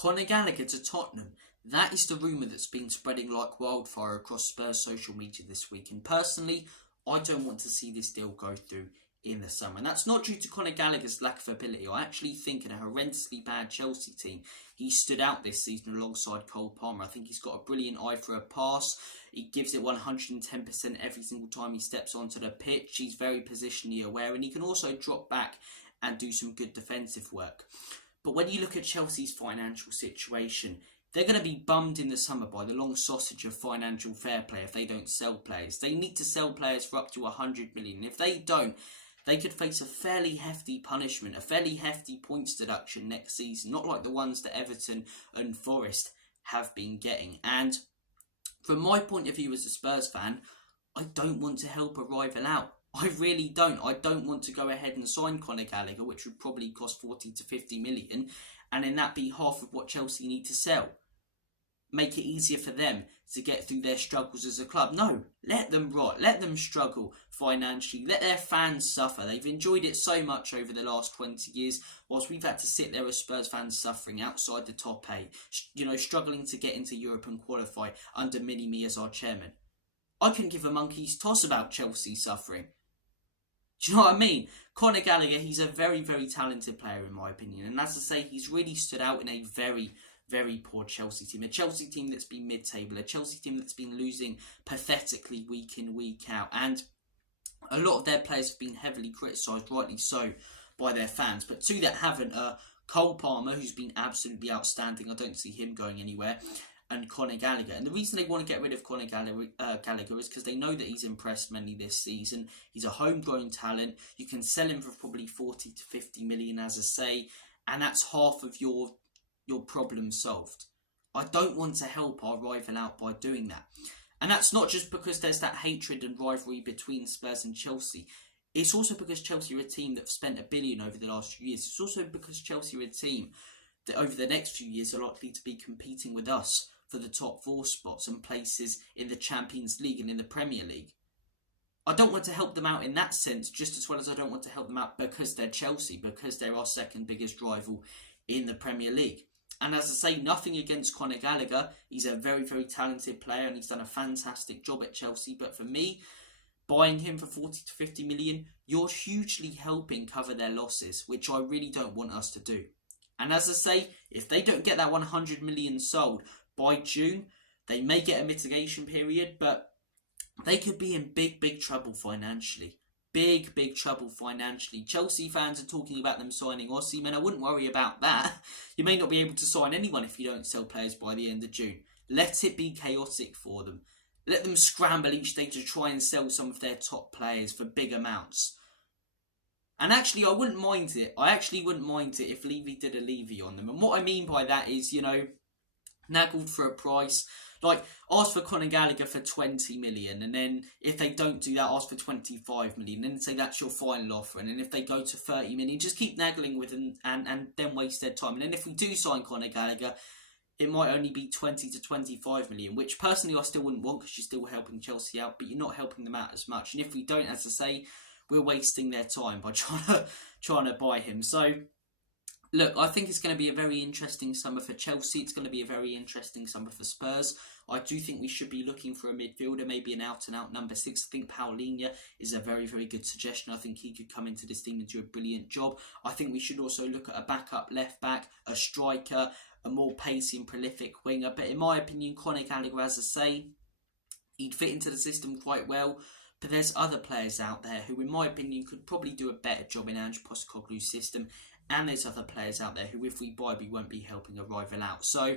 Conor Gallagher to Tottenham. That is the rumour that's been spreading like wildfire across Spurs social media this week. And personally, I don't want to see this deal go through in the summer. And that's not due to Conor Gallagher's lack of ability. I actually think in a horrendously bad Chelsea team, he stood out this season alongside Cole Palmer. I think he's got a brilliant eye for a pass. He gives it 110% every single time he steps onto the pitch. He's very positionally aware, and he can also drop back and do some good defensive work. But when you look at Chelsea's financial situation, they're going to be bummed in the summer by the long sausage of financial fair play if they don't sell players. They need to sell players for up to 100 million. If they don't, they could face a fairly hefty punishment, a fairly hefty points deduction next season, not like the ones that Everton and Forest have been getting. And from my point of view as a Spurs fan, I don't want to help a rival out. I really don't. I don't want to go ahead and sign Conor Gallagher, which would probably cost 40 to 50 million, and then that be half of what Chelsea need to sell. Make it easier for them to get through their struggles as a club. No, let them rot. Let them struggle financially. Let their fans suffer. They've enjoyed it so much over the last 20 years, whilst we've had to sit there as Spurs fans suffering outside the top 8, struggling to get into Europe and qualify under Mini-Me as our chairman. I couldn't give a monkey's toss about Chelsea suffering. Do you know what I mean? Conor Gallagher, he's a very, very talented player in my opinion. And as I say, he's really stood out in a very, very poor Chelsea team. A Chelsea team that's been mid-table. A Chelsea team that's been losing pathetically week in, week out. And a lot of their players have been heavily criticised, rightly so, by their fans. But two that haven't are Cole Palmer, who's been absolutely outstanding. I don't see him going anywhere. And Conor Gallagher. And the reason they want to get rid of Conor Gallagher is because they know that he's impressed many this season. He's a homegrown talent. You can sell him for probably 40 to 50 million, as I say, and that's half of your problem solved. I don't want to help our rival out by doing that. And that's not just because there's that hatred and rivalry between Spurs and Chelsea. It's also because Chelsea are a team that have spent $1 billion over the last few years. It's also because Chelsea are a team that over the next few years are likely to be competing with us for the top 4 spots and places in the Champions League and in the Premier League. I don't want to help them out in that sense, just as well as I don't want to help them out because they're Chelsea, because they're our second biggest rival in the Premier League. And as I say, nothing against Conor Gallagher. He's a very, very talented player and he's done a fantastic job at Chelsea. But for me, buying him for 40 to 50 million, you're hugely helping cover their losses, which I really don't want us to do. And as I say, if they don't get that 100 million sold by June, they may get a mitigation period, but they could be in big, big trouble financially. Big, big trouble financially. Chelsea fans are talking about them signing Osimhen. I wouldn't worry about that. You may not be able to sign anyone if you don't sell players by the end of June. Let it be chaotic for them. Let them scramble each day to try and sell some of their top players for big amounts. And actually, I wouldn't mind it. I actually wouldn't mind it if Levy did a Levy on them. And what I mean by that is, naggled for a price. Like, ask for Conor Gallagher for 20 million, and then if they don't do that, ask for 25 million, and then say that's your final offer, and then if they go to 30 million, just keep naggling with them and then waste their time. And then if we do sign Conor Gallagher, it might only be 20 to 25 million, which personally I still wouldn't want because you're still helping Chelsea out, but you're not helping them out as much. And if we don't, as I say, we're wasting their time by trying to buy him. So, look, I think it's going to be a very interesting summer for Chelsea. It's going to be a very interesting summer for Spurs. I do think we should be looking for a midfielder, maybe an out-and-out number 6. I think Paulinho is a very, very good suggestion. I think he could come into this team and do a brilliant job. I think we should also look at a backup left-back, a striker, a more pacey and prolific winger. But in my opinion, Conor Gallagher, as I say, he'd fit into the system quite well. But there's other players out there who, in my opinion, could probably do a better job in Ange Postecoglou's system. And there's other players out there who, if we buy, we won't be helping a rival out. So,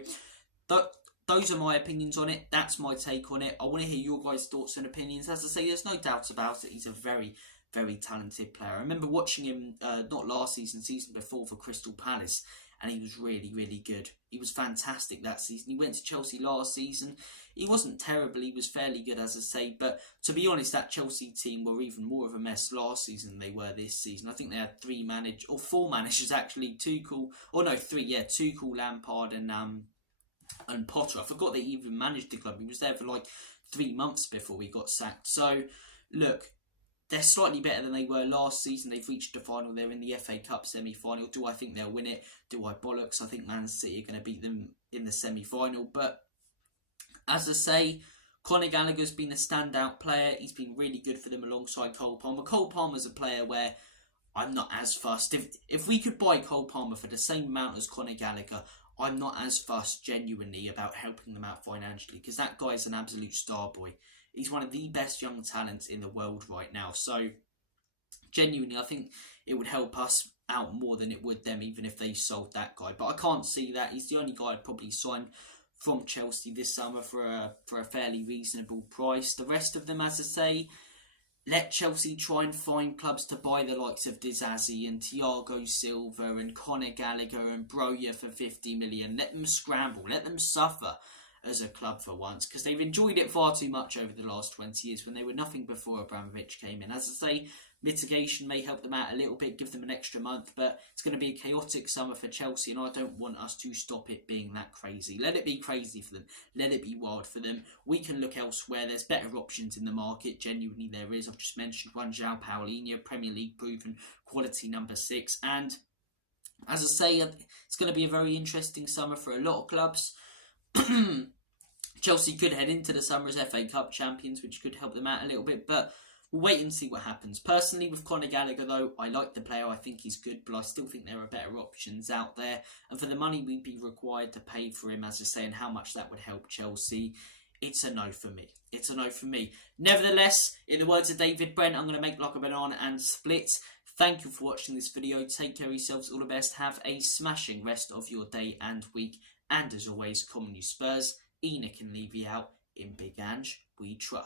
those are my opinions on it. That's my take on it. I want to hear your guys' thoughts and opinions. As I say, there's no doubt about it. He's a very, very talented player. I remember watching him, not last season, season before for Crystal Palace. And he was really, really good. He was fantastic that season. He went to Chelsea last season. He wasn't terrible. He was fairly good, as I say. But to be honest, that Chelsea team were even more of a mess last season than they were this season. I think they had 4 managers actually. Tuchel, Lampard and Potter. I forgot they even managed the club. He was there for like 3 months before he got sacked. So, look, they're slightly better than they were last season. They've reached the final. They're in the FA Cup semi-final. Do I think they'll win it? Do I bollocks? I think Man City are going to beat them in the semi-final. But as I say, Conor Gallagher's been a standout player. He's been really good for them alongside Cole Palmer. Cole Palmer's a player where I'm not as fussed. If we could buy Cole Palmer for the same amount as Conor Gallagher, I'm not as fussed genuinely about helping them out financially, because that guy's an absolute star boy. He's one of the best young talents in the world right now. So genuinely, I think it would help us out more than it would them, even if they sold that guy. But I can't see that. He's the only guy I'd probably sign from Chelsea this summer for a fairly reasonable price. The rest of them, as I say, let Chelsea try and find clubs to buy the likes of Disasi and Thiago Silva and Conor Gallagher and Broja for 50 million. Let them scramble. Let them suffer as a club for once, because they've enjoyed it far too much over the last 20 years when they were nothing before Abramovich came in. As I say, mitigation may help them out a little bit, give them an extra month, but it's going to be a chaotic summer for Chelsea, and I don't want us to stop it being that crazy. Let it be crazy for them. Let it be wild for them. We can look elsewhere. There's better options in the market. Genuinely there is. I've just mentioned one, João Paulinho, Premier League proven quality number 6. And as I say, it's going to be a very interesting summer for a lot of clubs. Chelsea could head into the summer as FA Cup champions, which could help them out a little bit, but we'll wait and see what happens. Personally, with Conor Gallagher, though, I like the player. I think he's good, but I still think there are better options out there. And for the money we'd be required to pay for him, as I say, and how much that would help Chelsea, it's a no for me. It's a no for me. Nevertheless, in the words of David Brent, I'm going to make like a banana and split. Thank you for watching this video. Take care of yourselves. All the best. Have a smashing rest of your day and week. And as always, come on you Spurs. Enoch and Levy out. In Big Ange, we trust.